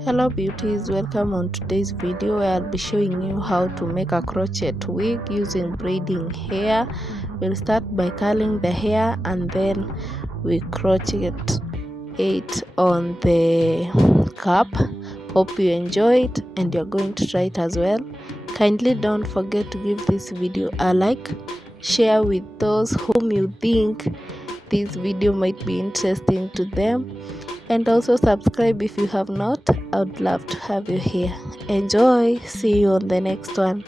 Hello beauties, welcome on today's video where I'll be showing you how to make a crochet wig using braiding hair. We'll start by curling the hair and then we crochet it on the cap. Hope you enjoy it and you're going to try it as well. Kindly don't forget to give this video a like, share with those whom you think this video might be interesting to them, and also subscribe if you have not. I would love to have you here. Enjoy. See you on the next one.